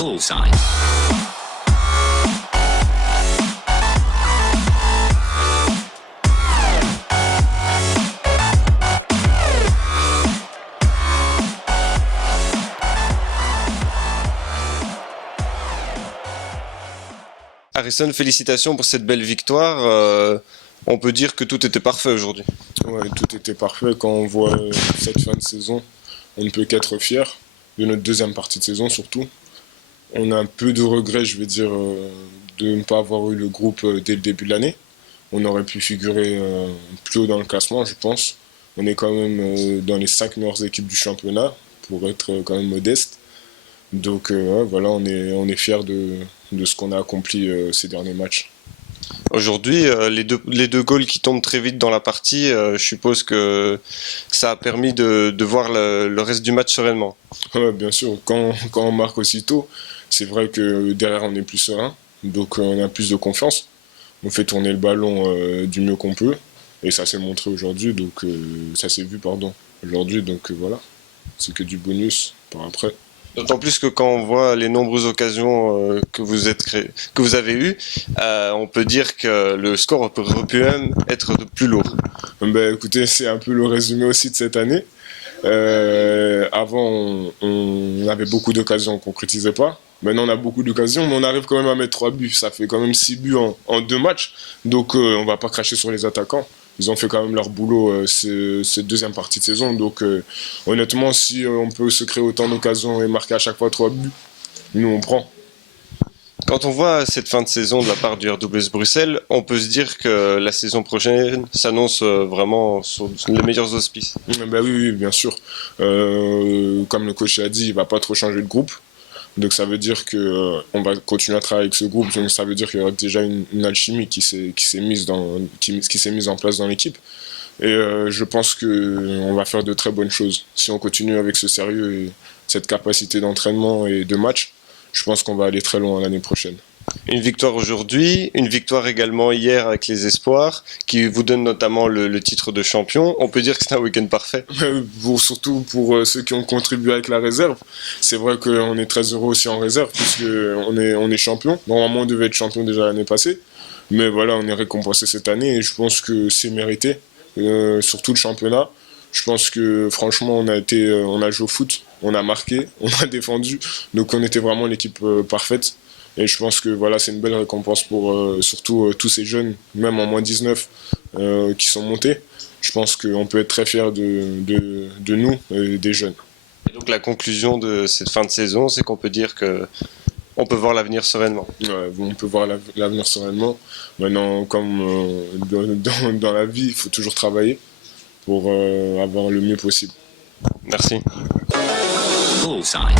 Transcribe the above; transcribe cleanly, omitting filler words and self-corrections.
Bullseye. Harrison, félicitations pour cette belle victoire. On peut dire que tout était parfait aujourd'hui. Ouais, tout était parfait. Quand on voit cette fin de saison, on ne peut qu'être fier de notre deuxième partie de saison surtout. On a un peu de regret, je vais dire, de ne pas avoir eu le groupe dès le début de l'année. On aurait pu figurer plus haut dans le classement, je pense. On est quand même dans les 5 meilleures équipes du championnat, pour être quand même modeste. Donc voilà, on est fiers de ce qu'on a accompli ces derniers matchs. Aujourd'hui, les deux goals qui tombent très vite dans la partie, je suppose que ça a permis de voir le reste du match sereinement. Ouais, bien sûr, quand on marque aussitôt, c'est vrai que derrière on est plus serein, donc on a plus de confiance. On fait tourner le ballon du mieux qu'on peut, et ça s'est montré aujourd'hui, donc ça s'est vu, pardon, aujourd'hui, donc voilà, c'est que du bonus par après. D'autant plus que quand on voit les nombreuses occasions que vous avez eues, on peut dire que le score aurait pu même être plus lourd. Ben, écoutez, c'est un peu le résumé aussi de cette année. Avant, on avait beaucoup d'occasions qu'on ne concrétisait pas. Maintenant, on a beaucoup d'occasions, mais on arrive quand même à mettre 3 buts. Ça fait quand même 6 buts en 2 matchs. Donc, on ne va pas cracher sur les attaquants. Ils ont fait quand même leur boulot cette deuxième partie de saison. Donc, honnêtement, si on peut se créer autant d'occasions et marquer à chaque fois 3 buts, nous, on prend. Quand on voit cette fin de saison de la part du RWS Bruxelles, on peut se dire que la saison prochaine s'annonce vraiment sur les meilleurs auspices. Ben oui, bien sûr. Comme le coach a dit, il ne va pas trop changer de groupe. Donc ça veut dire qu'on va continuer à travailler avec ce groupe. Donc ça veut dire qu'il y aura déjà une alchimie qui s'est mise en place dans l'équipe. Et je pense qu'on va faire de très bonnes choses. Si on continue avec ce sérieux et cette capacité d'entraînement et de match, je pense qu'on va aller très loin l'année prochaine. Une victoire aujourd'hui, une victoire également hier avec les Espoirs, qui vous donne notamment le titre de champion. On peut dire que c'est un week-end parfait. Surtout pour ceux qui ont contribué avec la réserve. C'est vrai qu'on est très heureux aussi en réserve, puisqu'on est champion. Normalement, on devait être champion déjà l'année passée. Mais voilà, on est récompensé cette année et je pense que c'est mérité, surtout le championnat. Je pense que franchement, on a joué au foot, on a marqué, on a défendu. Donc on était vraiment l'équipe parfaite. Et je pense que voilà, c'est une belle récompense pour surtout tous ces jeunes, même en moins 19, qui sont montés. Je pense qu'on peut être très fiers de nous, des jeunes. Et donc la conclusion de cette fin de saison, c'est qu'on peut dire qu'on peut voir l'avenir sereinement. Ouais, on peut voir l'avenir sereinement. Maintenant, comme dans la vie, il faut toujours travailler pour avoir le mieux possible. Merci. Bullseye.